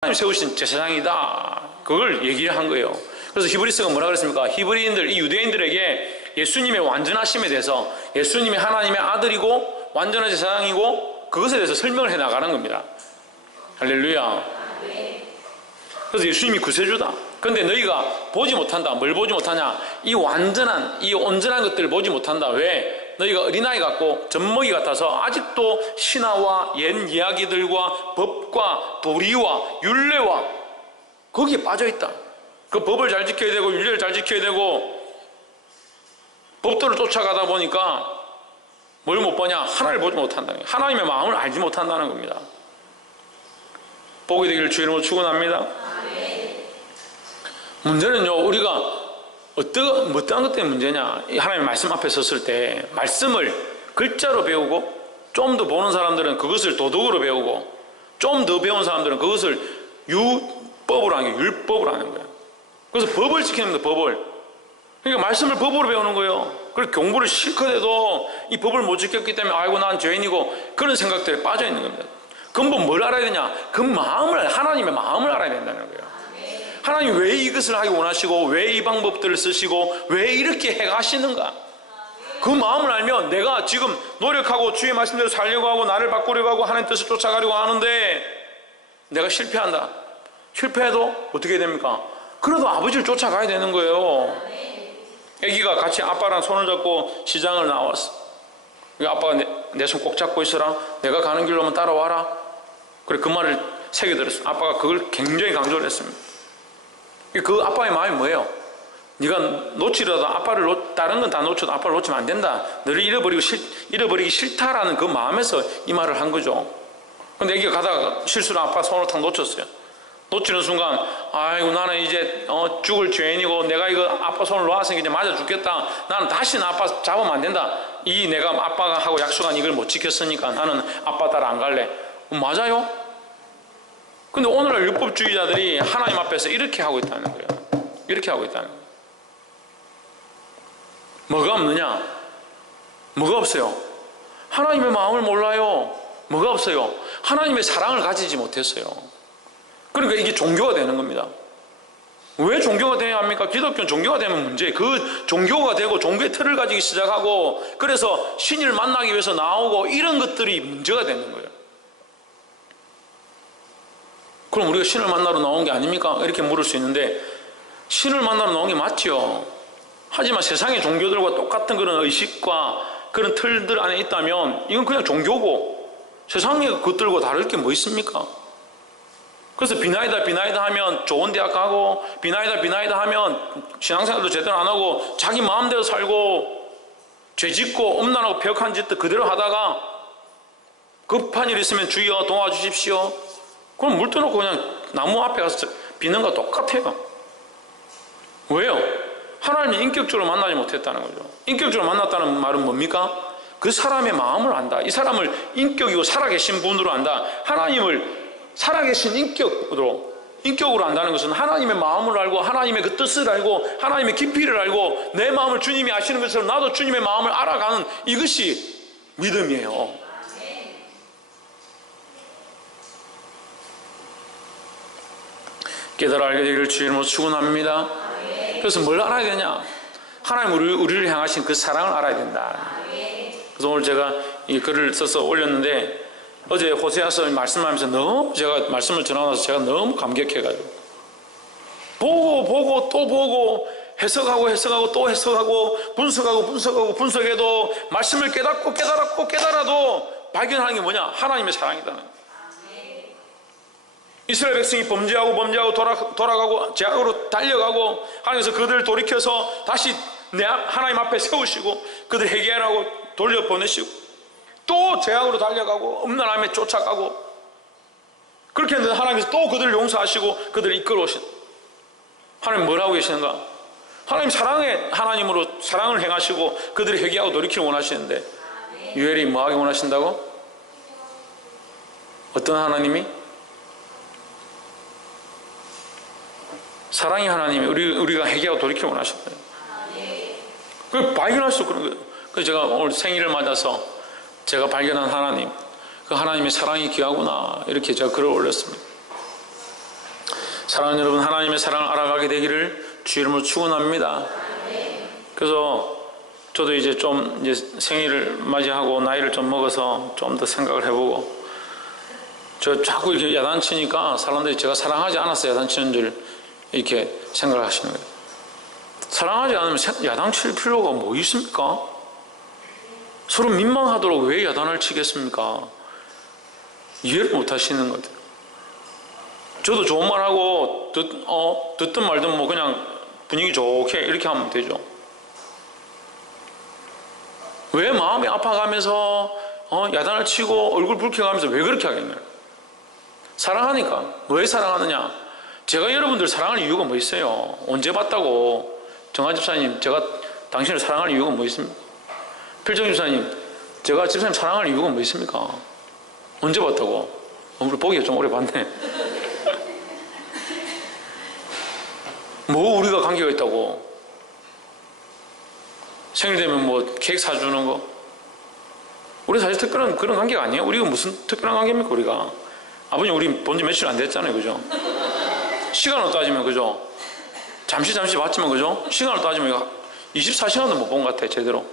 하나님 세우신 제사장이다. 그걸 얘기를 한 거예요. 그래서 히브리서가 뭐라 그랬습니까? 히브리인들, 이 유대인들에게 예수님의 완전하심에 대해서, 예수님이 하나님의 아들이고 완전한 제사장이고 그것에 대해서 설명을 해 나가는 겁니다. 할렐루야. 그래서 예수님이 구세주다. 그런데 너희가 보지 못한다. 뭘 보지 못하냐? 이 완전한, 이 온전한 것들을 보지 못한다. 왜? 너희가 어린아이 같고 젖먹이 같아서 아직도 신화와 옛 이야기들과 법과 도리와 율례와 거기에 빠져있다. 그 법을 잘 지켜야 되고 율례를 잘 지켜야 되고 법도를 쫓아가다 보니까 뭘 못 보냐? 하나님을 보지 못한다는 거예요. 하나님의 마음을 알지 못한다는 겁니다. 복이 되기를 주의 이름으로 축원합니다. 문제는요, 우리가 어떠한 것 때문에 문제냐? 하나님의 말씀 앞에 섰을 때 말씀을 글자로 배우고 좀 더 보는 사람들은 그것을 도덕으로 배우고 좀 더 배운 사람들은 그것을 유법으로 하는 거예요. 율법으로 하는 거예요. 그래서 법을 지키는 겁니다. 법을. 그러니까 말씀을 법으로 배우는 거예요. 그래서 공부를 실컷 해도 이 법을 못 지켰기 때문에 아이고 난 죄인이고 그런 생각들에 빠져 있는 겁니다. 근본 뭘 알아야 되냐? 그 마음을, 하나님의 마음을 알아야 된다는 거예요. 하나님 왜 이것을 하기 원하시고 왜 이 방법들을 쓰시고 왜 이렇게 해가시는가? 그 마음을 알면 내가 지금 노력하고 주의 말씀대로 살려고 하고 나를 바꾸려고 하고 하나님 뜻을 쫓아가려고 하는데 내가 실패한다. 실패해도 어떻게 됩니까? 그래도 아버지를 쫓아가야 되는 거예요. 아기가 같이 아빠랑 손을 잡고 시장을 나왔어. 아빠가 내 손 꼭 잡고 있어라. 내가 가는 길로 한번 따라와라. 그래, 그 말을 새겨들었어. 아빠가 그걸 굉장히 강조를 했습니다. 그 아빠의 마음이 뭐예요? 네가 놓치려다 아빠를 다른 건 다 놓쳐도 아빠를 놓치면 안 된다. 너를 잃어버리기 싫다라는 그 마음에서 이 말을 한 거죠. 근데 애기가 가다가 실수로 아빠 손을 탁 놓쳤어요. 놓치는 순간 아이고 나는 이제 죽을 죄인이고 내가 이거 아빠 손을 놓았으니까 이제 맞아 죽겠다. 나는 다시는 아빠 잡으면 안 된다. 내가 아빠가 하고 약속한 이걸 못 지켰으니까 나는 아빠 따라 안 갈래. 맞아요? 근데 오늘날 율법주의자들이 하나님 앞에서 이렇게 하고 있다는 거예요. 이렇게 하고 있다는 거예요. 뭐가 없느냐? 뭐가 없어요? 하나님의 마음을 몰라요. 뭐가 없어요? 하나님의 사랑을 가지지 못했어요. 그러니까 이게 종교가 되는 겁니다. 왜 종교가 되어야 합니까? 기독교는 종교가 되면 문제. 그 종교가 되고 종교의 틀을 가지기 시작하고 그래서 신을 만나기 위해서 나오고 이런 것들이 문제가 되는 거예요. 그럼 우리가 신을 만나러 나온 게 아닙니까? 이렇게 물을 수 있는데 신을 만나러 나온 게 맞죠. 하지만 세상의 종교들과 똑같은 그런 의식과 그런 틀들 안에 있다면 이건 그냥 종교고 세상의 것들과 다를 게 뭐 있습니까? 그래서 비나이다 하면 좋은 대학 가고 비나이다 하면 신앙생활도 제대로 안 하고 자기 마음대로 살고 죄 짓고 음란하고 폐역한 짓도 그대로 하다가 급한 일 있으면 주여 도와주십시오. 그럼 물 떠놓고 그냥 나무 앞에 가서 비는 거 똑같아요. 왜요? 하나님이 인격적으로 만나지 못했다는 거죠. 인격적으로 만났다는 말은 뭡니까? 그 사람의 마음을 안다. 이 사람을 인격이고 살아계신 분으로 안다. 하나님을 살아계신 인격으로 안다는 것은 하나님의 마음을 알고 하나님의 그 뜻을 알고 하나님의 깊이를 알고 내 마음을 주님이 아시는 것처럼 나도 주님의 마음을 알아가는 이것이 믿음이에요. 깨달아 알게 되기를 주의 이름으로 축원합니다. 그래서 뭘 알아야 되냐? 하나님 우리를 향하신 그 사랑을 알아야 된다. 그래서 오늘 제가 이 글을 써서 올렸는데 어제 호세아서 말씀하면서 너무 제가 말씀을 전하면서 제가 너무 감격해가지고 보고 또 보고 해석하고 또 해석하고 분석해도 말씀을 깨달아도 발견하는 게 뭐냐? 하나님의 사랑이다. 이스라엘 백성이 범죄하고 돌아가고 죄악으로 달려가고 하나님께서 그들을 돌이켜서 다시 하나님 앞에 세우시고 그들 회개하라고 돌려보내시고 또 죄악으로 달려가고 음란함에 쫓아가고 그렇게 했는데 하나님께서 또 그들을 용서하시고 그들을 이끌어오신 하나님 뭘 하고 계시는가? 하나님 사랑의 하나님으로 사랑을 행하시고 그들이 회개하고 돌이키를 원하시는데 유엘이 뭐 하기 원하신다고? 어떤 하나님이? 사랑의 하나님이 우리가 회개하고 돌이키를 원하신다. 그걸 발견할 수 그런 거예요. 그래서 제가 오늘 생일을 맞아서 제가 발견한 하나님, 그 하나님의 사랑이 귀하구나 이렇게 제가 글을 올렸습니다. 사랑하는 여러분, 하나님의 사랑을 알아가게 되기를 주 이름으로 축원합니다. 그래서 저도 이제 좀 생일을 맞이하고 나이를 좀 먹어서 좀 더 생각을 해보고, 저 자꾸 이렇게 야단치니까 사람들이 제가 사랑하지 않아서 야단치는 줄 이렇게 생각을 하시는 거예요. 사랑하지 않으면 야단칠 필요가 뭐 있습니까? 서로 민망하도록 왜 야단을 치겠습니까? 이해를 못 하시는 거죠. 저도 좋은 말 하고 듣든 말든 뭐 그냥 분위기 좋게 이렇게 하면 되죠. 왜 마음이 아파가면서 야단을 치고 얼굴 붉혀가면서 왜 그렇게 하겠나요? 사랑하니까. 왜 사랑하느냐? 제가 여러분들 사랑할 이유가 뭐 있어요? 언제 봤다고? 정한 집사님, 제가 당신을 사랑할 이유가 뭐 있습니까? 필정 집사님, 제가 집사님 사랑할 이유가 뭐 있습니까? 언제 봤다고? 우리 보기가 좀 오래 봤네. 뭐 우리가 관계가 있다고? 생일 되면 뭐 케이크 사주는 거? 우리 사실 특별한 그런 관계가 아니에요. 우리가 무슨 특별한 관계입니까? 우리가 아버님 우리 본지 며칠 안 됐잖아요, 그죠? 시간으로 따지면 그죠? 잠시 봤지만 그죠? 시간으로 따지면 24시간도 못 본 것 같아, 제대로.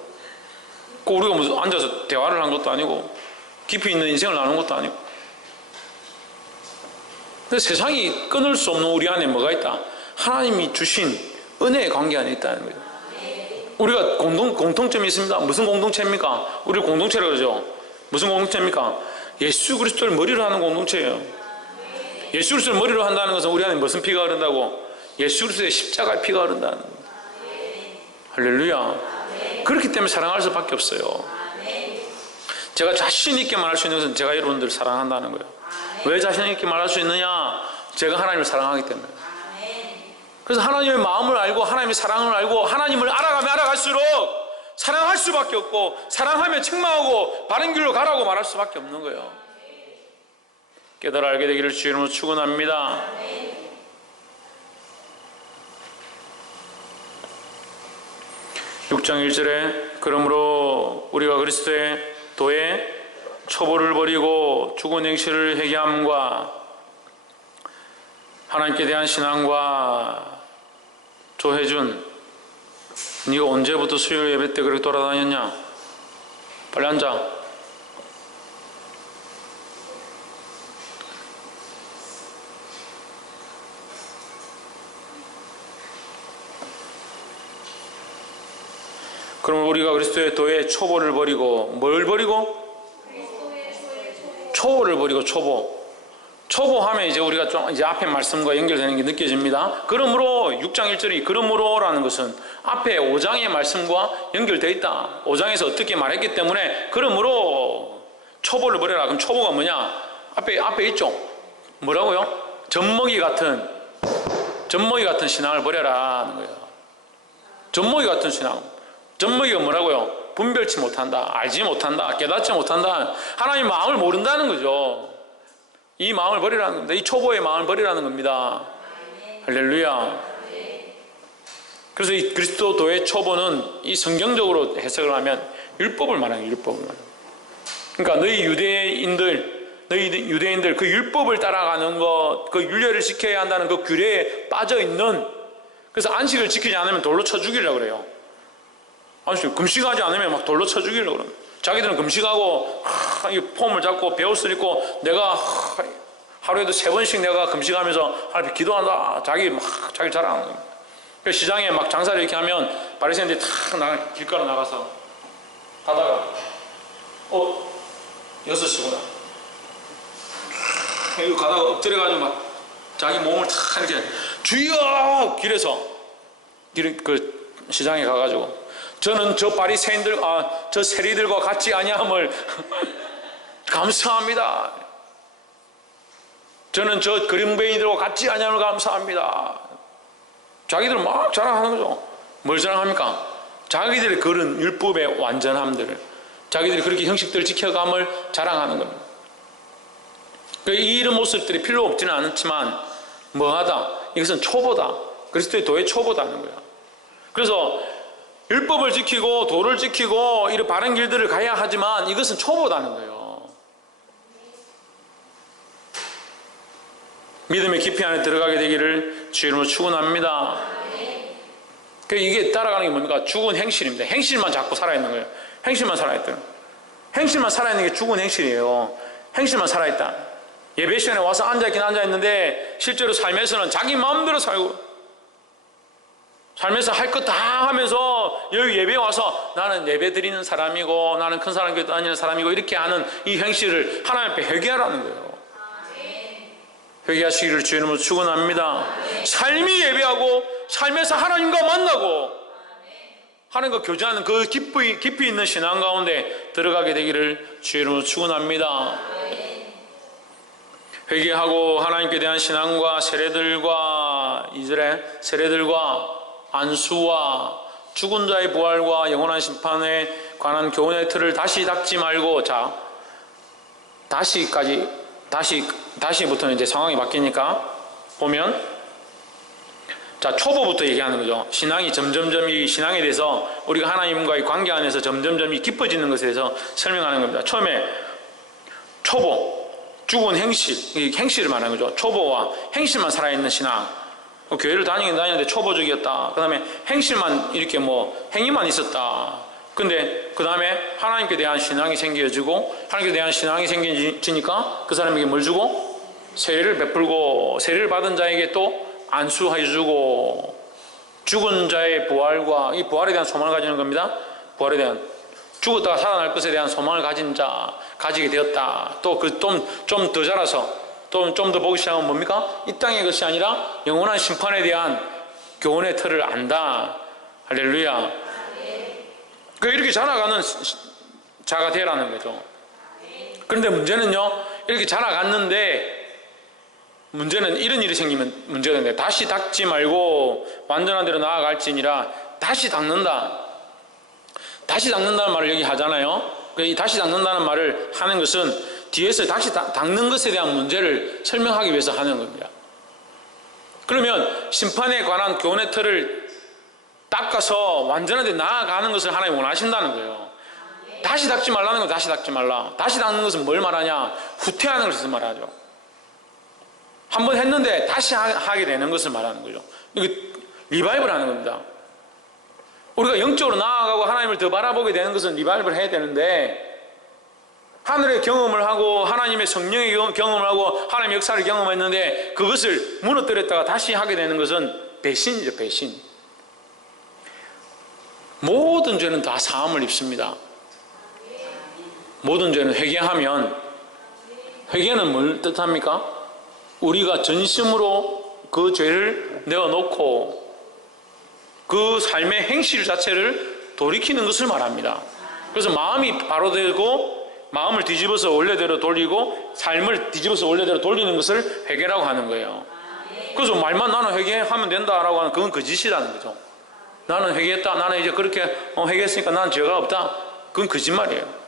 꼭 우리가 무슨 앉아서 대화를 한 것도 아니고 깊이 있는 인생을 나눈 것도 아니고. 근데 세상이 끊을 수 없는 우리 안에 뭐가 있다? 하나님이 주신 은혜의 관계 안에 있다는 거예요. 우리가 공통점이 있습니다. 무슨 공동체입니까? 우리 공동체라고 그러죠. 무슨 공동체입니까? 예수 그리스도를 머리로 하는 공동체예요. 예수 그리스도를 머리로 한다는 것은 우리 안에 무슨 피가 흐른다고? 예수 그리스도의 십자가의 피가 흐른다는 거예요. 할렐루야. 그렇기 때문에 사랑할 수밖에 없어요. 제가 자신 있게 말할 수 있는 것은 제가 여러분들을 사랑한다는 거예요. 왜 자신 있게 말할 수 있느냐? 제가 하나님을 사랑하기 때문에. 그래서 하나님의 마음을 알고 하나님의 사랑을 알고 하나님을 알아가면 알아갈수록 사랑할 수밖에 없고, 사랑하면 책망하고 바른 길로 가라고 말할 수밖에 없는 거예요. 깨달아 알게 되기를 주 이름으로 축원합니다. 6장 1절에 그러므로 우리가 그리스도의 도에 초보를 버리고 죽은 행실을 회개함과 하나님께 대한 신앙과 조혜준, 네가 언제부터 수요일 예배 때 그렇게 돌아다녔냐? 빨리 앉아. 그럼 우리가 그리스도의 도에 초보를 버리고, 뭘 버리고? 초보를 버리고. 초보하면 이제 우리가 좀 이제 앞에 말씀과 연결되는 게 느껴집니다. 그러므로 6장 1절이 그러므로라는 것은 앞에 5장의 말씀과 연결되어 있다. 5장에서 어떻게 말했기 때문에 그러므로 초보를 버려라. 그럼 초보가 뭐냐? 앞에 있죠. 뭐라고요? 젖먹이 같은 신앙을 버려라는 거예요. 젖먹이 같은 신앙. 젖먹이가 뭐라고요? 분별치 못한다, 알지 못한다, 깨닫지 못한다. 하나님 마음을 모른다는 거죠. 이 마음을 버리라는 겁니다. 이 초보의 마음을 버리라는 겁니다. 할렐루야. 그래서 이 그리스도도의 초보는 이 성경적으로 해석을 하면 율법을 말하는 율법을 말하는. 그러니까 너희 유대인들 그 율법을 따라가는 것, 그 율례를 지켜야 한다는 그 규례에 빠져 있는. 그래서 안식을 지키지 않으면 돌로 쳐 죽이려고 그래요. 안식 금식하지 않으면 막 돌로 쳐 죽이려고 그래요. 자기들은 금식하고 이 폼을 잡고 베옷을 입고 내가 하루에도 3번씩 내가 금식하면서 하나님 기도한다. 자기 자랑하는 거예요. 시장에 막 장사를 이렇게 하면 바리새인들이 탁 길가로 나가서 가다가 6시구나. 이거 가다가 엎드려가지고 막 자기 몸을 탁 이렇게 주여! 길에서 그 시장에 가가지고 저는 저 바리새인들, 저 세리들과 같이 아니함을 감사합니다. 저는 저 그림뱅이들과 같이 아니함을 감사합니다. 자기들 막 자랑하는 거죠. 뭘 자랑합니까? 자기들의 그런 율법의 완전함들을, 자기들이 그렇게 형식들을 지켜감을 자랑하는 겁니다. 이런 모습들이 필요 없지는 않지만 뭐하다? 이것은 초보다. 그리스도의 도의 초보다는 거야. 그래서 율법을 지키고 도를 지키고 이런 바른 길들을 가야 하지만 이것은 초보다는 거예요. 믿음의 깊이 안에 들어가게 되기를 주 이름으로 축원합니다. 이게 따라가는 게 뭡니까? 죽은 행실입니다. 행실만 자꾸 살아있는 거예요. 행실만 살아있다. 행실만 살아있는 게 죽은 행실이에요. 행실만 살아있다. 예배 시간에 와서 앉아있긴 앉아있는데 실제로 삶에서는 자기 마음대로 살고, 삶에서 할 것 다 하면서 여기 예배에 와서 나는 예배 드리는 사람이고 나는 큰 사람 교회 다니는 사람이고 이렇게 하는 이 행실을 하나님 앞에 회개하라는 거예요. 회개하시기를 주 이름으로 축원합니다. 삶이 예배하고 삶에서 하나님과 만나고 하나님과 교제하는 그 깊이 있는 신앙 가운데 들어가게 되기를 주 이름으로 축원합니다. 회개하고 하나님께 대한 신앙과 세례들과 안수와 죽은 자의 부활과 영원한 심판에 관한 교훈의 틀을 다시 닦지 말고, 다시부터는 이제 상황이 바뀌니까 보면, 초보부터 얘기하는 거죠. 신앙이 점점점 이 신앙에 대해서 우리가 하나님과의 관계 안에서 점점점 깊어지는 것에 대해서 설명하는 겁니다. 처음에 초보, 죽은 행실을 말하는 거죠. 초보와 행실만 살아있는 신앙. 교회를 다니긴 다녔는데 초보적이었다. 그 다음에 행실만 이렇게 행위만 있었다. 근데 그 다음에 하나님께 대한 신앙이 생겨지고, 하나님께 대한 신앙이 생겨지니까 그 사람에게 뭘 주고? 세례를 베풀고, 세례를 받은 자에게 또 안수해주고, 죽은 자의 부활과, 이 부활에 대한 소망을 가지는 겁니다. 부활에 대한, 죽었다가 살아날 것에 대한 소망을 가지게 되었다. 또 좀 더 자라서 좀 더 보기 시작하면 뭡니까? 이 땅의 것이 아니라 영원한 심판에 대한 교훈의 틀을 안다. 할렐루야. 이렇게 자라가는 자가 되라는 거죠. 그런데 문제는요, 이렇게 자라갔는데 문제는 이런 일이 생기면 문제가 되는데, 다시 닦지 말고 완전한 대로 나아갈지니라. 다시 닦는다. 다시 닦는다는 말을 여기 하잖아요. 이 다시 닦는다는 말을 하는 것은 뒤에서 다시 닦는 것에 대한 문제를 설명하기 위해서 하는 겁니다. 그러면 심판에 관한 교훈의 틀을 닦아서 완전한 데 나아가는 것을 하나님이 원하신다는 거예요. 다시 닦지 말라는 건 다시 닦지 말라. 다시 닦는 것은 뭘 말하냐? 후퇴하는 것을 말하죠. 한번 했는데 다시 하게 되는 것을 말하는 거죠. 이게 리바이벌 하는 겁니다. 우리가 영적으로 나아가고 하나님을 더 바라보게 되는 것은 리바이벌 해야 되는데, 하늘의 경험을 하고 하나님의 성령의 경험을 하고 하나님의 역사를 경험했는데 그것을 무너뜨렸다가 다시 하게 되는 것은 배신이죠. 배신. 모든 죄는 다 사함을 입습니다. 모든 죄는 회개하면, 회개는 뭘 뜻합니까? 우리가 전심으로 그 죄를 내어놓고 그 삶의 행실 자체를 돌이키는 것을 말합니다. 그래서 마음이 바로 되고 마음을 뒤집어서 원래대로 돌리고 삶을 뒤집어서 원래대로 돌리는 것을 회개라고 하는 거예요. 그래서 말만 나는 회개하면 된다라고 하는, 그건 거짓이라는 거죠. 나는 회개했다, 나는 이제 그렇게 회개했으니까 나는 죄가 없다, 그건 거짓말이에요.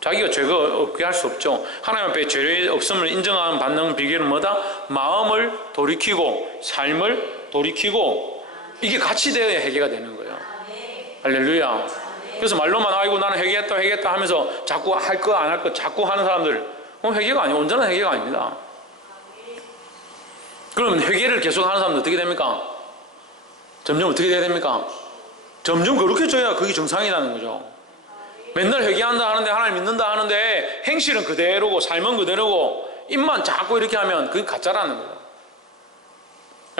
자기가 죄가 없게 할 수 없죠. 하나님 앞에 죄의 없음을 인정하는 받는 비결은 뭐다? 마음을 돌이키고 삶을 돌이키고, 이게 같이 되어야 회개가 되는 거예요. 할렐루야. 그래서 말로만 아이고 나는 회개했다 하면서 자꾸 할 거 안 할 거 자꾸 하는 사람들, 회개가 아니고 온전한 회개가 아닙니다. 그러면 회개를 계속 하는 사람들 어떻게 됩니까? 점점 어떻게 돼야 됩니까? 점점 거룩해져야 그게 정상이라는 거죠. 맨날 회개한다 하는데, 하나님 믿는다 하는데 행실은 그대로고 삶은 그대로고 입만 자꾸 이렇게 하면 그게 가짜라는 거예요.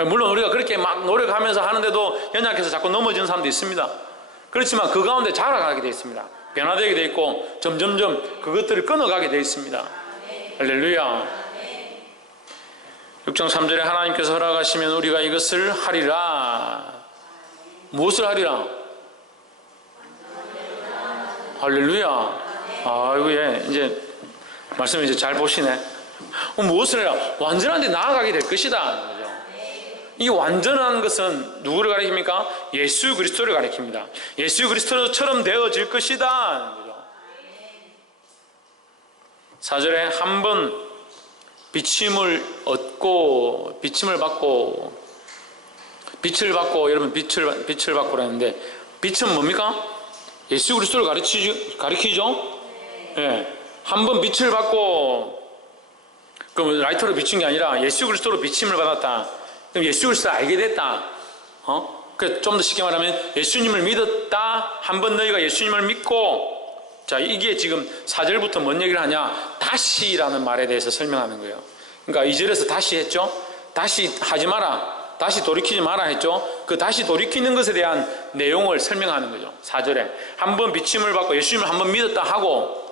물론 우리가 그렇게 막 노력하면서 하는데도 연약해서 자꾸 넘어지는 사람도 있습니다. 그렇지만 그 가운데 자라가게 되어 있습니다. 변화되게 되어 있고 점점점 그것들을 끊어가게 되어 있습니다. 할렐루야. 6장 3절에 하나님께서 허락하시면 우리가 이것을 하리라. 무엇을 하리라? 할렐루야. 아이고, 예, 이제 말씀을 이제 잘 보시네. 무엇을 해라? 완전한 데 나아가게 될 것이다. 이 완전한 것은 누구를 가리킵니까? 예수 그리스도를 가리킵니다. 예수 그리스도처럼 되어질 것이다. 4절에 한번 비침을 얻고, 빛을 받고, 여러분 빛을 받고 그랬는데, 빛은 뭡니까? 예수 그리스도를 가리키죠? 예. 한번 빛을 받고, 그럼 라이터로 비친 게 아니라 예수 그리스도로 비침을 받았다. 그럼 예수 그리스도를 알게 됐다. 그 좀 더 쉽게 말하면 예수님을 믿었다. 한번 너희가 예수님을 믿고, 자, 이게 지금 4절부터 뭔 얘기를 하냐? 다시라는 말에 대해서 설명하는 거예요. 그러니까 2절에서 다시 했죠. 다시 하지 마라. 다시 돌이키지 마라 했죠. 그 다시 돌이키는 것에 대한 내용을 설명하는 거죠. 4절에 한번 비침을 받고 예수님을 한번 믿었다 하고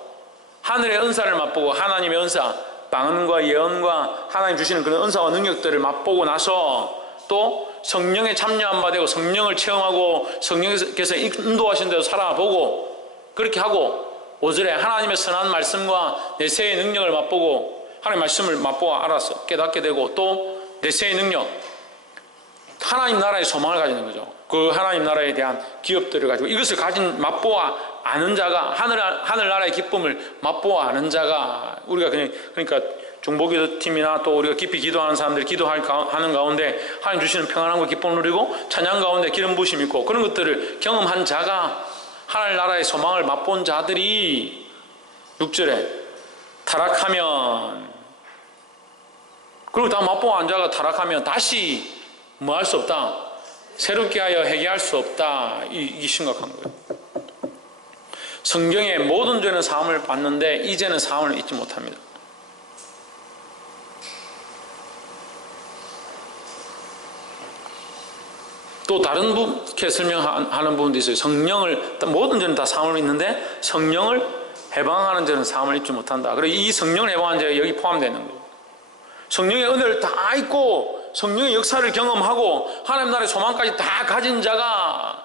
하늘의 은사를 맛보고 하나님의 은사, 방언과 예언과 하나님 주시는 그런 은사와 능력들을 맛보고 나서 또 성령에 참여한 바 되고 성령을 체험하고 성령께서 인도하신 대로 살아보고 그렇게 하고 5절에 하나님의 선한 말씀과 내세의 능력을 맛보고 하나님의 말씀을 맛보고 알아서 깨닫게 되고 또 내세의 능력, 하나님 나라의 소망을 가지는 거죠. 그 하나님 나라에 대한 기업들을 가지고 이것을 가진 맛보아 아는 자가 하늘 나라의 기쁨을 맛보아 아는 자가 우리가 그러니까 중보기도 팀이나 또 우리가 깊이 기도하는 사람들이 기도하는 가운데 하나님 주시는 평안함과 기쁨을 누리고 찬양 가운데 기름 부으심 있고 그런 것들을 경험한 자가 하늘 나라의 소망을 맛본 자들이 6절에 타락하면 그리고 다 맛보아 안 자가 타락하면 다시 뭐 할 수 없다. 새롭게 하여 회개할 수 없다. 이게 심각한 거예요. 성경의 모든 죄는 사함을 받는데 이 죄는 사함을 잊지 못합니다. 또 다른 분께 설명하는 부분도 있어요. 성령을 모든 죄는 다 사함을 잊는데 성령을 해방하는 죄는 사함을 잊지 못한다. 그리고 이 성령을 해방하는 죄가 여기 포함되는 거예요. 성령의 은혜를 다 잊고 성령의 역사를 경험하고 하나님 나라의 소망까지 다 가진 자가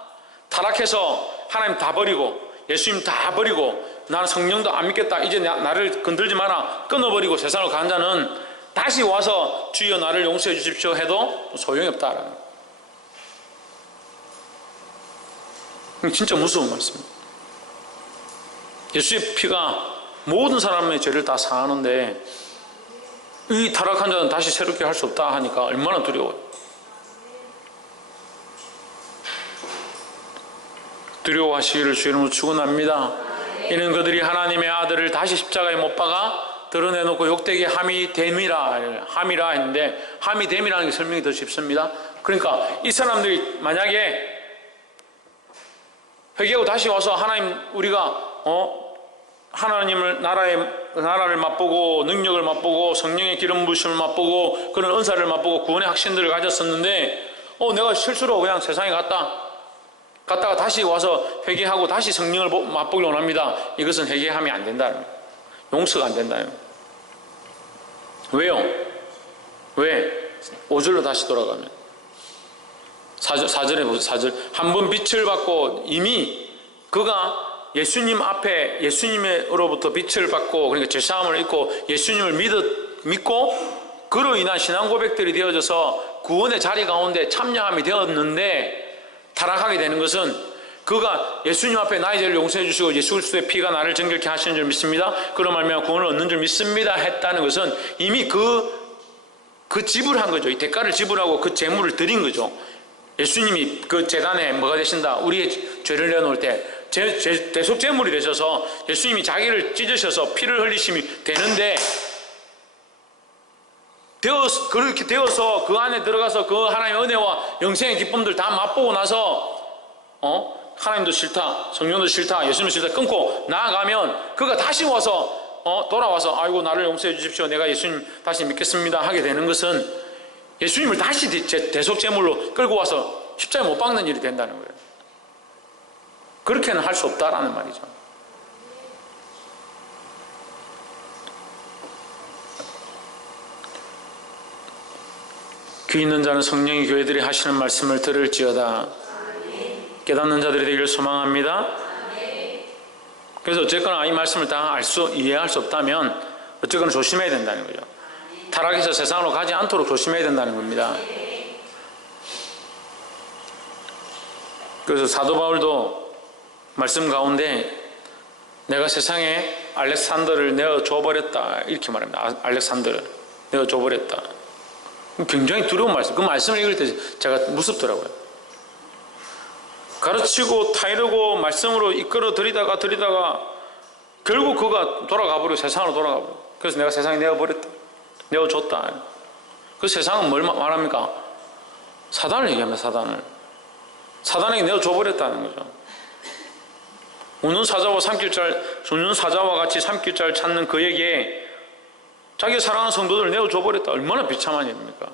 타락해서 하나님 다 버리고 예수님 다 버리고 나는 성령도 안 믿겠다 이제 나를 건들지 마라 끊어버리고 세상으로 간 자는 다시 와서 주여 나를 용서해 주십시오 해도 소용이 없다라는 거예요. 진짜 무서운 말씀입니다. 예수의 피가 모든 사람의 죄를 다 사하는데 이 타락한 자는 다시 새롭게 할 수 없다 하니까 얼마나 두려워요. 두려워하시기를 주 이름으로 축원합니다. 이는 그들이 하나님의 아들을 다시 십자가에 못 박아 드러내놓고 욕되게 함이 됨이라 했는데 함이 됨이라는 게 설명이 더 쉽습니다. 그러니까 이 사람들이 만약에 회개하고 다시 와서 하나님 우리가 하나님을 나라를 맛보고 능력을 맛보고 성령의 기름 부으심을 맛보고 그런 은사를 맛보고 구원의 확신들을 가졌었는데 내가 실수로 그냥 세상에 갔다가 다시 와서 회개하고 다시 성령을 맛보길 원합니다. 이것은 회개하면 안 된다는 거예요. 용서가 안 된다는 거예요. 왜요? 왜? 5절로 다시 돌아가면 4절에 보세요. 4절 한 번 빛을 받고 이미 그가 예수님 앞에 예수님으로부터 빛을 받고 그러니까 죄사함을 입고 예수님을 믿고 그로 인한 신앙 고백들이 되어져서 구원의 자리 가운데 참여함이 되었는데 타락하게 되는 것은 그가 예수님 앞에 나의 죄를 용서해 주시고 예수 그리스도의 피가 나를 정결케 하시는 줄 믿습니다. 그로 말미암아 구원을 얻는 줄 믿습니다 했다는 것은 이미 그 지불한 거죠. 이 대가를 지불하고 그 재물을 드린 거죠. 예수님이 그 제단에 뭐가 되신다? 우리의 죄를 내어놓을 때 대속 제물이 되셔서 예수님이 자기를 찢으셔서 피를 흘리심이 되는데 그렇게 되어서 그 안에 들어가서 그 하나님의 은혜와 영생의 기쁨들 다 맛보고 나서 하나님도 싫다 성령도 싫다 예수님도 싫다 끊고 나아가면 그가 다시 와서 돌아와서 아이고 나를 용서해 주십시오 내가 예수님 다시 믿겠습니다 하게 되는 것은 예수님을 다시 대속 제물로 끌고 와서 십자가에 못 박는 일이 된다는 거예요. 그렇게는 할 수 없다라는 말이죠. 귀 있는 자는 성령이 교회들이 하시는 말씀을 들을지어다. 깨닫는 자들이 되기를 소망합니다. 그래서 어쨌거나 이 말씀을 다 이해할 수 없다면 어쨌거나 조심해야 된다는 거죠. 타락해서 세상으로 가지 않도록 조심해야 된다는 겁니다. 그래서 사도 바울도 말씀 가운데 내가 세상에 알렉산더를 내어줘버렸다 이렇게 말합니다. 알렉산더를 내어줘버렸다. 굉장히 두려운 말씀. 그 말씀을 읽을 때 제가 무섭더라고요. 가르치고 타이르고 말씀으로 이끌어 들이다가 결국 그가 돌아가버리고 세상으로 돌아가버리고 그래서 내가 세상에 내어버렸다. 내어줬다. 그 세상은 뭘 말합니까? 사단을 얘기합니다. 사단을. 사단에게 내어줘버렸다는 거죠. 우는 사자와 같이 삼킬 자를 찾는 그에게 자기 사랑하는 성도들을 내어줘버렸다. 얼마나 비참한 일입니까?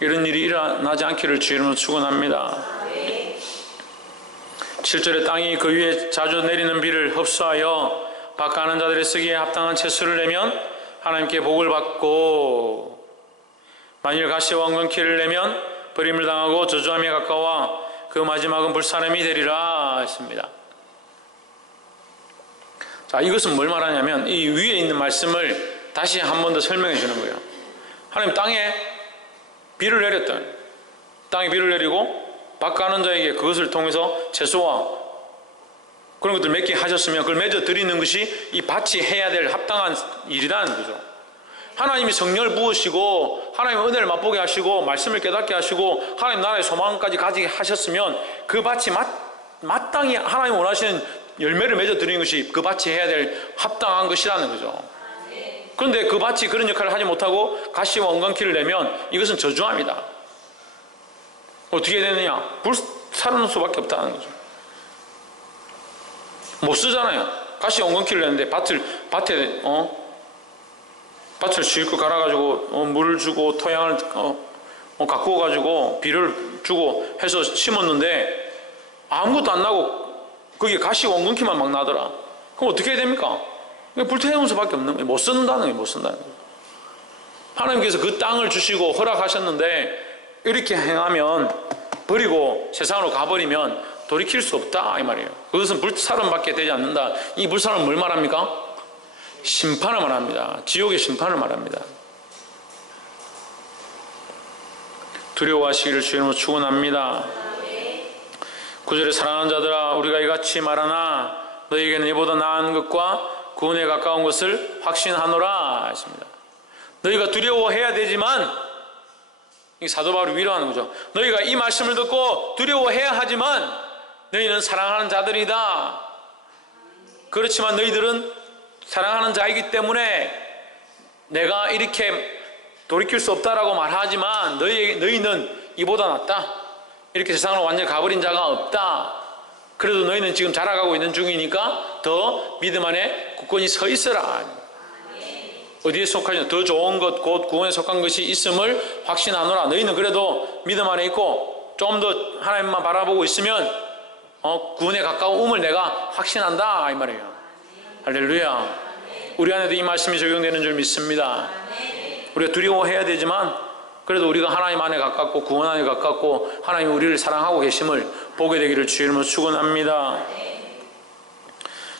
이런 일이 일어나지 않기를 주의 이름으로 축원합니다. 7절에 땅이 그 위에 자주 내리는 비를 흡수하여 박하는 자들의 쓰기에 합당한 채수를 내면 하나님께 복을 받고, 만일 가시와 엉겅퀴를 내면 버림을 당하고 저주함에 가까워 그 마지막은 불사름이 되리라 했습니다. 자, 이것은 뭘 말하냐면 이 위에 있는 말씀을 다시 한 번 더 설명해 주는 거예요. 하나님 땅에 비를 내렸다. 땅에 비를 내리고 박하는 자에게 그것을 통해서 채소와 그런 것들 맺게 하셨으면 그걸 맺어 드리는 것이 이 밭이 해야 될 합당한 일이라는 거죠. 하나님이 성령을 부으시고 하나님의 은혜를 맛보게 하시고 말씀을 깨닫게 하시고 하나님 나라의 소망까지 가지게 하셨으면 그 밭이 마땅히 하나님 원하시는 열매를 맺어 드리는 것이 그 밭이 해야 될 합당한 것이라는 거죠. 그런데 그 밭이 그런 역할을 하지 못하고 가시와 엉겅퀴를 내면 이것은 저주함이다. 어떻게 되느냐? 불사르는 수밖에 없다는 거죠. 못 쓰잖아요. 가시 엉겅퀴를 내는데 밭을 실컷 갈아가지고 물을 주고 토양을 가꾸어가지고 비를 주고 해서 심었는데 아무것도 안 나고 거기에 가시 엉겅퀴만 막 나더라. 그럼 어떻게 해야 됩니까? 불태우는 수밖에 없는 거예요. 못 쓴다는 거예요. 못 쓴다는 거예요. 하나님께서 그 땅을 주시고 허락하셨는데 이렇게 행하면 버리고 세상으로 가버리면 돌이킬 수 없다 이 말이에요. 그것은 불사름밖에 되지 않는다. 이 불사름은 뭘 말합니까? 심판을 말합니다. 지옥의 심판을 말합니다. 두려워하시기를 주님으로 축원합니다. 9절에 사랑하는 자들아 우리가 이같이 말하나 너희에게는 이보다 나은 것과 구원에 가까운 것을 확신하노라 했습니다. 너희가 두려워해야 되지만 이 사도 바울이 위로하는 거죠. 너희가 이 말씀을 듣고 두려워해야 하지만 너희는 사랑하는 자들이다. 그렇지만 너희들은 사랑하는 자이기 때문에 내가 이렇게 돌이킬 수 없다라고 말하지만 너희는 이보다 낫다. 이렇게 세상으로 완전히 가버린 자가 없다. 그래도 너희는 지금 자라가고 있는 중이니까 더 믿음 안에 굳건히 서 있어라. 어디에 속하냐? 더 좋은 것, 곧 구원에 속한 것이 있음을 확신하노라. 너희는 그래도 믿음 안에 있고 좀 더 하나님만 바라보고 있으면 구원에 가까움을 내가 확신한다 이 말이에요. 할렐루야. 우리 안에도 이 말씀이 적용되는 줄 믿습니다. 우리가 두려워해야 되지만 그래도 우리가 하나님 안에 가깝고 구원 안에 가깝고 하나님이 우리를 사랑하고 계심을 보게 되기를 주의 이름으로 축원합니다.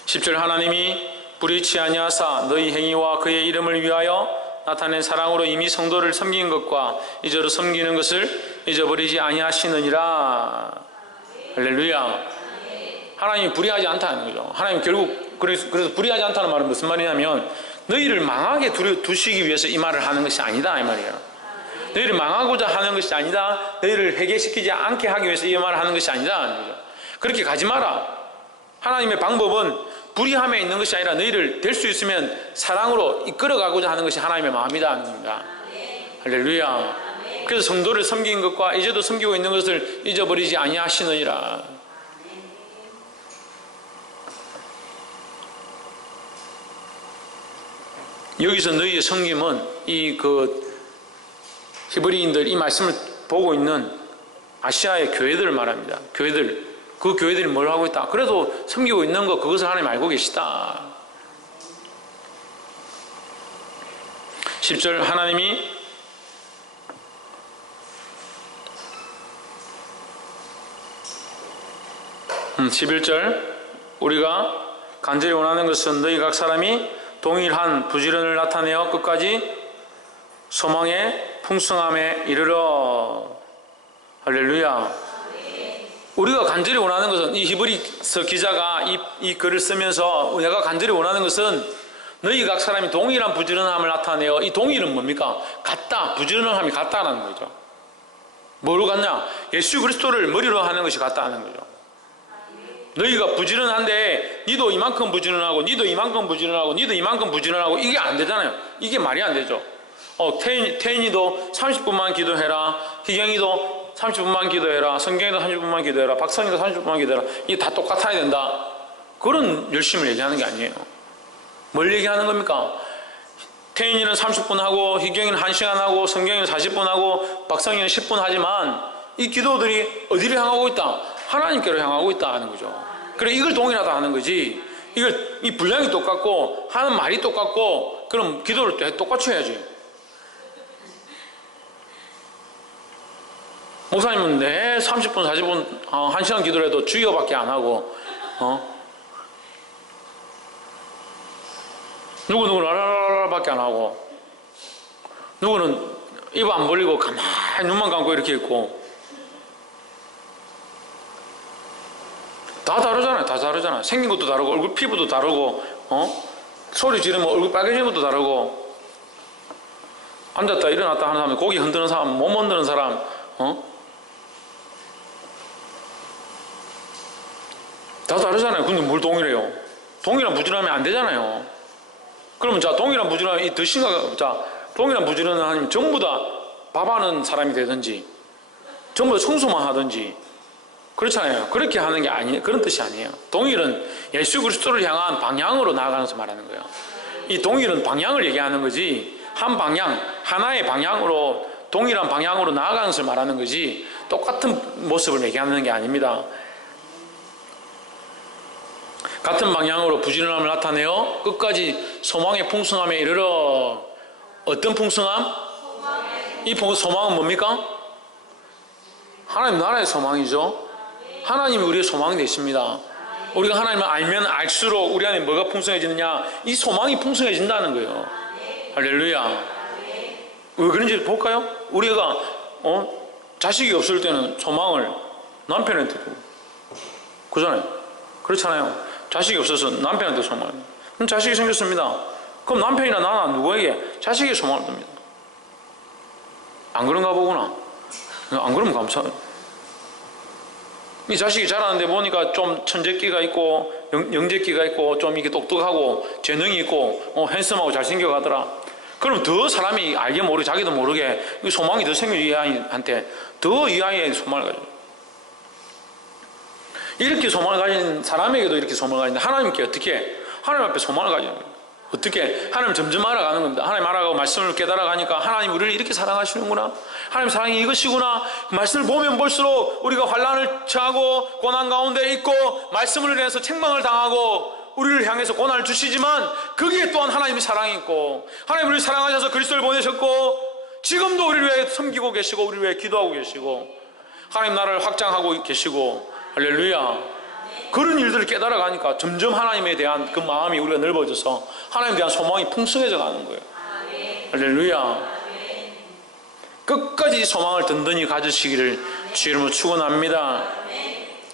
10절 하나님이 불의치 아니하사 너희 행위와 그의 이름을 위하여 나타낸 사랑으로 이미 성도를 섬긴 것과 이제로 섬기는 것을 잊어버리지 아니하시느니라. 할렐루야. 하나님이 불의하지 않다는 거죠. 하나님 결국 그래서 불의하지 않다는 말은 무슨 말이냐면 너희를 망하게 두시기 위해서 이 말을 하는 것이 아니다 이 말이에요. 너희를 망하고자 하는 것이 아니다. 너희를 회개시키지 않게 하기 위해서 이 말을 하는 것이 아니다 하는 거죠. 그렇게 가지 마라. 하나님의 방법은 불의함에 있는 것이 아니라 너희를 될 수 있으면 사랑으로 이끌어가고자 하는 것이 하나님의 마음이다 하는 겁니다. 할렐루야. 그래서 성도를 섬긴 것과 이제도 섬기고 있는 것을 잊어버리지 아니하시느니라. 여기서 너희의 섬김은 히브리인들 이 말씀을 보고 있는 아시아의 교회들을 말합니다. 그 교회들이 뭘 하고 있다. 그래도 섬기고 있는 거 그것을 하나님 알고 계시다. 10절 하나님이 11절 우리가 간절히 원하는 것은 너희 각 사람이 동일한 부지런을 나타내어 끝까지 소망의 풍성함에 이르러. 할렐루야. 우리가 간절히 원하는 것은 이 히브리서 기자가 이 글을 쓰면서 내가 간절히 원하는 것은 너희 각 사람이 동일한 부지런함을 나타내어. 이 동일은 뭡니까? 같다. 부지런함이 같다라는 거죠. 뭐로 같냐? 예수 그리스도를 머리로 하는 것이 같다는 거죠. 너희가 부지런한데 니도 이만큼 부지런하고 니도 이만큼 부지런하고 니도 이만큼 부지런하고 이게 안 되잖아요. 이게 말이 안 되죠. 태인이도 30분만 기도해라. 희경이도 30분만 기도해라. 성경이도 30분만 기도해라. 박성이도 30분만 기도해라. 이게 다 똑같아야 된다. 그런 열심을 얘기하는 게 아니에요. 뭘 얘기하는 겁니까? 태인이는 30분 하고 희경이는 1시간 하고 성경이는 40분 하고 박성이는 10분 하지만 이 기도들이 어디를 향하고 있다? 하나님께로 향하고 있다 하는 거죠. 그래 이걸 동일하다 하는 거지. 이 분량이 똑같고 하는 말이 똑같고 그럼 기도를 똑같이 해야지. 목사님은 내 30분 40분 1시간 기도를 해도 주여밖에 안 하고 누구는 라라라라밖에 안 하고 누구는 입 안 벌리고 가만히 눈만 감고 이렇게 있고 다 다르잖아요. 다 다르잖아요. 생긴 것도 다르고 얼굴 피부도 다르고 소리 지르면 얼굴 빨개지는 것도 다르고 앉았다 일어났다 하는 사람, 고기 흔드는 사람, 몸 흔드는 사람 다 다르잖아요. 근데 뭘 동일해요? 동일한 부지런하면 안 되잖아요. 그러면 자 동일한 부지런함이 더 심각하고 자 동일한 부지런함이 전부 다 밥하는 사람이 되든지 전부 다 청소만 하든지 그렇잖아요. 그렇게 하는 게 아니에요. 그런 뜻이 아니에요. 동일은 예수 그리스도를 향한 방향으로 나아가는 것을 말하는 거예요. 이 동일은 방향을 얘기하는 거지 한 방향 하나의 방향으로 동일한 방향으로 나아가는 것을 말하는 거지 똑같은 모습을 얘기하는 게 아닙니다. 같은 방향으로 부지런함을 나타내어 끝까지 소망의 풍성함에 이르러. 어떤 풍성함? 이 소망은 뭡니까? 하나님 나라의 소망이죠. 하나님이 우리의 소망이 되십니다. 우리가 하나님을 알면 알수록 우리 안에 뭐가 풍성해지느냐? 이 소망이 풍성해진다는 거예요. 할렐루야. 왜 그런지 볼까요? 우리가 자식이 없을 때는 소망을 남편한테 두고 그잖아요. 그렇잖아요. 자식이 없어서 남편한테 소망을. 그럼 자식이 생겼습니다. 그럼 남편이나 나나 누구에게 자식의 소망을 둡니다. 안 그런가 보구나. 안 그러면 감사해요. 이 자식이 자라는데 보니까 좀 천재기가 있고 영재기가 있고 좀 이게 똑똑하고 재능이 있고 핸섬하고 잘생겨가더라. 그럼 더 사람이 알게 모르게 자기도 모르게 소망이 더 생겨 이 아이한테 더 이 아이의 소망을 가져. 이렇게 소망을 가진 사람에게도 이렇게 소망을 가지는데 하나님께 어떻게 해? 하나님 앞에 소망을 가지는 거예요. 어떻게? 하나님 점점 알아가는 겁니다. 하나님 알아가고 말씀을 깨달아가니까 하나님 우리를 이렇게 사랑하시는구나. 하나님 사랑이 이것이구나. 말씀을 보면 볼수록 우리가 환난을 처하고 고난 가운데 있고 말씀을 인해서 책망을 당하고 우리를 향해서 고난을 주시지만 거기에 또한 하나님의 사랑이 있고 하나님 우리를 사랑하셔서 그리스도를 보내셨고 지금도 우리를 위해 섬기고 계시고 우리를 위해 기도하고 계시고 하나님 나라를 확장하고 계시고 할렐루야. 그런 일들을 깨달아가니까 점점 하나님에 대한 그 마음이 우리가 넓어져서 하나님에 대한 소망이 풍성해져 가는 거예요. 할렐루야. 끝까지 소망을 든든히 가지시기를 주 이름으로 축원합니다.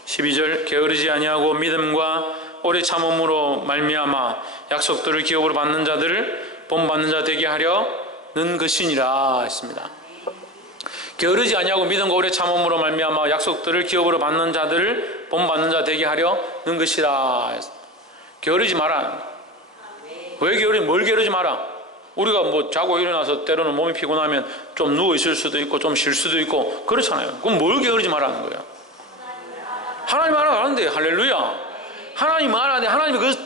12절 게으르지 아니하고 믿음과 오래 참음으로 말미암아 약속들을 기업으로 받는 자들을 본받는 자 되게 하려는 것이니라 했습니다. 게으르지 아니하고 믿음과 오래 참음으로 말미암아 약속들을 기업으로 받는 자들을 본받는 자 되게 하려는 것이라. 게으르지 마라. 왜 뭘 게으르지 마라? 우리가 뭐 자고 일어나서 때로는 몸이 피곤하면 좀 누워 있을 수도 있고 좀 쉴 수도 있고 그렇잖아요. 그럼 뭘 게으르지 말라는 거예요? 하나님 알아가는데 할렐루야. 하나님 알아가는데 하나님이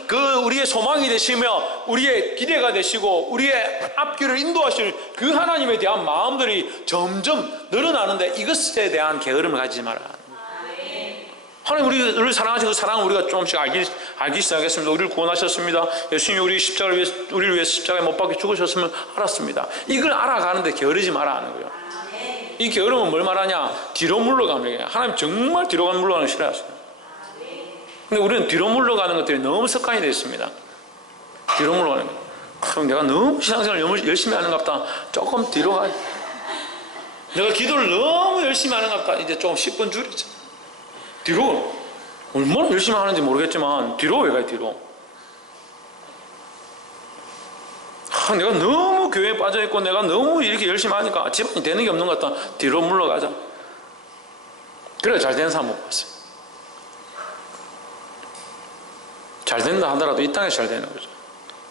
우리의 소망이 되시며 우리의 기대가 되시고 우리의 앞길을 인도하실 그 하나님에 대한 마음들이 점점 늘어나는데 이것에 대한 게으름을 가지지 마라. 하나님 우리를 사랑하신 그 사랑을 우리가 조금씩 알기 시작했습니다. 우리를 구원하셨습니다. 예수님이 우리를 위해 십자가에 못 박혀 죽으셨음을 알았습니다. 이걸 알아가는데 게으르지 마라 하는 거예요. 이 게으름은 뭘 말하냐? 뒤로 물러가는 거예요. 하나님 정말 뒤로 물러가는 거 싫어하세요. 근데 우리는 뒤로 물러가는 것들이 너무 습관이 되어 있습니다. 뒤로 물러가는 거예요. 그럼 내가 너무 신앙생활을 열심히 하는갑다. 조금 뒤로 가. 내가 기도를 너무 열심히 하는갑다. 이제 조금 10분 줄이자. 뒤로. 얼마나 열심히 하는지 모르겠지만 뒤로 왜 가요? 뒤로. 내가 너무 교회에 빠져있고 내가 너무 이렇게 열심히 하니까 집안이 되는 게 없는 것 같다. 뒤로 물러가자. 그래 잘 되는 사람 못 봤어요. 잘 된다 하더라도 이 땅에서 잘 되는 거죠.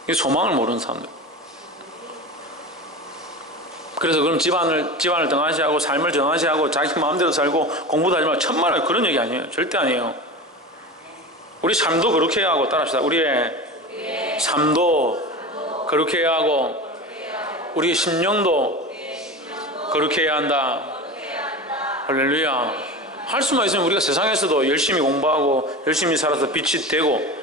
이 소망을 모르는 사람들. 그래서 그럼 집안을 등한시하고 삶을 정한시하고 자기 마음대로 살고 공부도 하지 말고 천만에 그런 얘기 아니에요. 절대 아니에요. 우리 삶도 그렇게 해야 하고 따라합시다. 우리의 삶도 그렇게 해야 하고 우리의 심령도 그렇게 해야 한다. 할렐루야. 할 수만 있으면 우리가 세상에서도 열심히 공부하고 열심히 살아서 빛이 되고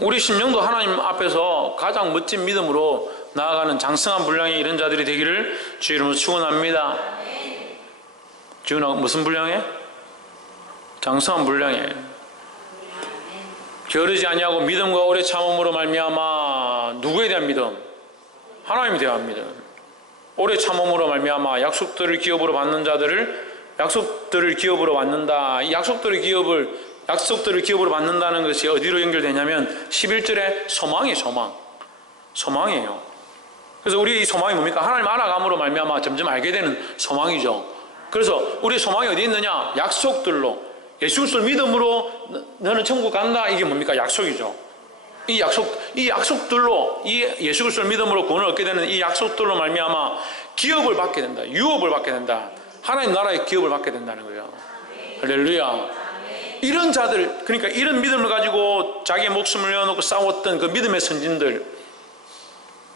우리 심령도 하나님 앞에서 가장 멋진 믿음으로 나아가는 장성한 분량의 이런 자들이 되기를 주의 이름으로 축원합니다. 지훈아 무슨 분량에? 장성한 분량에 게으르지 아니하고 믿음과 오래 참음으로 말미암아 누구에 대한 믿음? 하나님에 대한 믿음. 오래 참음으로 말미암아 약속들을 기업으로 받는 자들을 약속들을 기업으로 받는다. 이 약속들을 기업으로 받는다는 것이 어디로 연결되냐면 11절에 소망이에요. 그래서 우리의 이 소망이 뭡니까? 하나님 알아감으로 말미암아 점점 알게 되는 소망이죠. 그래서 우리의 소망이 어디 있느냐? 약속들로 예수 그리스도를 믿음으로 너는 천국 간다. 이게 뭡니까? 약속이죠. 이 약속들로 이 예수 그리스도를 믿음으로 구원을 얻게 되는 이 약속들로 말미암아 기업을 받게 된다. 유업을 받게 된다. 하나님 나라의 기업을 받게 된다는 거예요. 할렐루야. 이런 자들, 그러니까 이런 믿음을 가지고 자기의 목숨을 내어놓고 싸웠던 그 믿음의 선진들,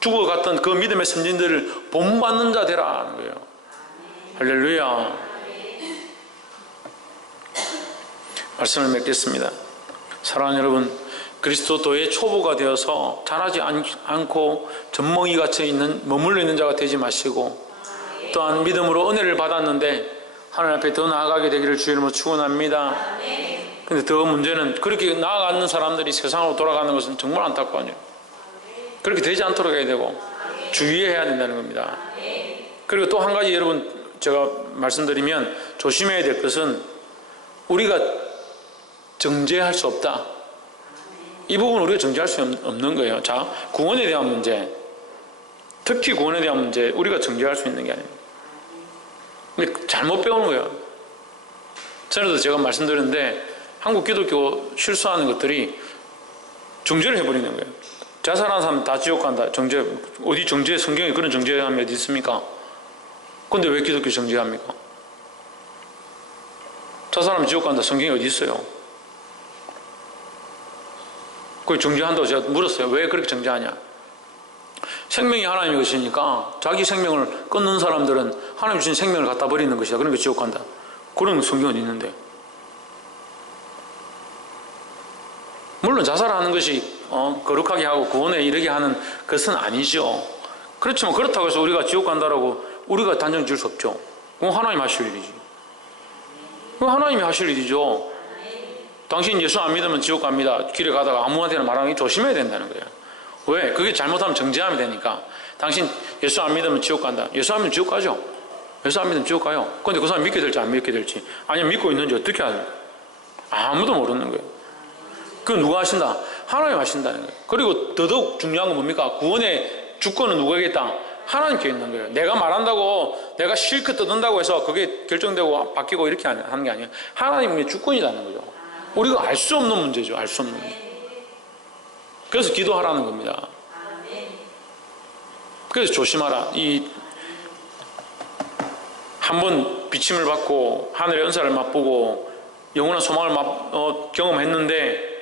죽어갔던 그 믿음의 선진들을 본받는 자 되라는 거예요. 할렐루야. 말씀을 맺겠습니다. 사랑하는 여러분, 그리스도도의 초보가 되어서 자라지 않고 젖먹이같이 머물러 있는 자가 되지 마시고 또한 믿음으로 은혜를 받았는데 하나님 앞에 더 나아가게 되기를 주의 이름으로 축원합니다. 근데 더 문제는 그렇게 나아가는 사람들이 세상으로 돌아가는 것은 정말 안타까워요. 그렇게 되지 않도록 해야 되고 주의해야 된다는 겁니다. 그리고 또 한 가지 여러분 제가 말씀드리면 조심해야 될 것은 우리가 정죄할 수 없다. 이 부분은 우리가 정죄할 수 없는 거예요. 자, 구원에 대한 문제, 특히 구원에 대한 문제 우리가 정죄할 수 있는 게 아닙니다. 근데 잘못 배우는 거예요. 전에도 제가 말씀드렸는데 한국 기독교 실수하는 것들이 정죄를 해버리는 거예요. 자살하는 사람 다 지옥 간다. 정죄, 어디 정죄, 성경에 그런 정죄함이 어디 있습니까? 근데 왜 기독교 정죄합니까? 자살하면 지옥 간다. 성경에 어디 있어요? 그걸 정죄한다고 제가 물었어요. 왜 그렇게 정죄하냐? 생명이 하나님의 것이니까 자기 생명을 끊는 사람들은 하나님 주신 생명을 갖다 버리는 것이다. 그러니까 지옥 간다. 그런 성경은 있는데. 물론 자살하는 것이 거룩하게 하고 구원에 이르게 하는 것은 아니죠. 그렇지만 그렇다고 해서 우리가 지옥 간다라고 우리가 단정 지을 수 없죠. 그건 하나님 하실 일이지. 그건 하나님이 하실 일이죠. 당신 예수 안 믿으면 지옥 갑니다. 길에 가다가 아무한테나 말하는 게 조심해야 된다는 거예요. 왜? 그게 잘못하면 정죄하면 되니까. 당신 예수 안 믿으면 지옥 간다. 예수 안 믿으면 지옥 가죠. 예수 안 믿으면 지옥 가요. 그런데 그 사람 믿게 될지 안 믿게 될지 아니면 믿고 있는지 어떻게 알아요? 아무도 모르는 거예요. 그건 누가 하신다? 하나님 하신다는 거예요. 그리고 더더욱 중요한 건 뭡니까? 구원의 주권은 누구에게 있다? 하나님께 있는 거예요. 내가 말한다고 내가 실컷 떠든다고 해서 그게 결정되고 바뀌고 이렇게 하는 게 아니에요. 하나님의 주권이라는 거죠. 우리가 알 수 없는 문제죠. 알 수 없는 문제. 그래서 기도하라는 겁니다. 그래서 조심하라. 한번 비침을 받고 하늘의 은사를 맛보고 영원한 소망을 경험했는데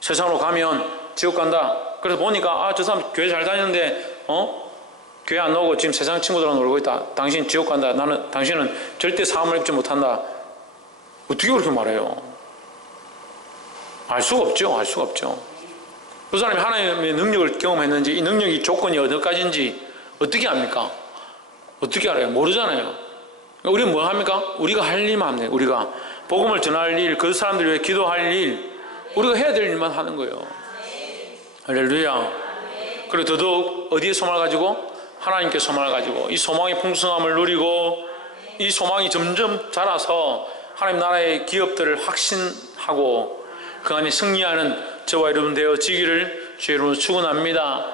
세상으로 가면 지옥 간다. 그래서 보니까 저 사람 교회 잘 다니는데 교회 안 나오고 지금 세상 친구들하고 놀고 있다. 당신 지옥 간다. 당신은 절대 사함을 입지 못한다. 어떻게 그렇게 말해요? 알 수가 없죠. 알 수가 없죠. 그 사람이 하나님의 능력을 경험했는지 이 능력이 조건이 어디까지인지 어떻게 압니까? 어떻게 알아요? 모르잖아요. 우리는 뭐 합니까? 우리가 할 일만 하면 돼요. 우리가 복음을 전할 일, 그 사람들을 위해 기도할 일, 우리가 해야 될 일만 하는 거예요. 할렐루야. 그리고 더더욱 어디에 소망을 가지고? 하나님께 소망을 가지고 이 소망의 풍성함을 누리고 이 소망이 점점 자라서 하나님 나라의 기업들을 확신하고 그 안에 승리하는 저와 여러분 되어지기를 주의 이름으로 축원합니다.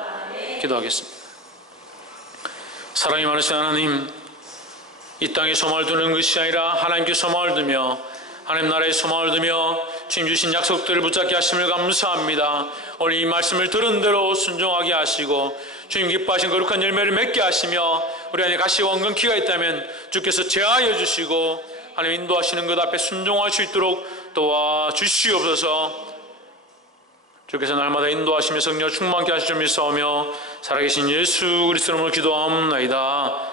기도하겠습니다. 사랑이 많으신 하나님, 이 땅에 소망을 두는 것이 아니라 하나님께 소망을 두며 하나님 나라에 소망을 두며 주님 주신 약속들을 붙잡게 하심을 감사합니다. 오늘 이 말씀을 들은 대로 순종하게 하시고 주님 기뻐하신 거룩한 열매를 맺게 하시며 우리 안에 가시와 원근키가 있다면 주께서 제하여 주시고 하나님 인도하시는 것 앞에 순종할 수 있도록 도와주시옵소서. 주께서 날마다 인도하시며 성령 충만케 하실 줄 믿사오며 살아계신 예수 그리스도 이름으로 기도하옵나이다.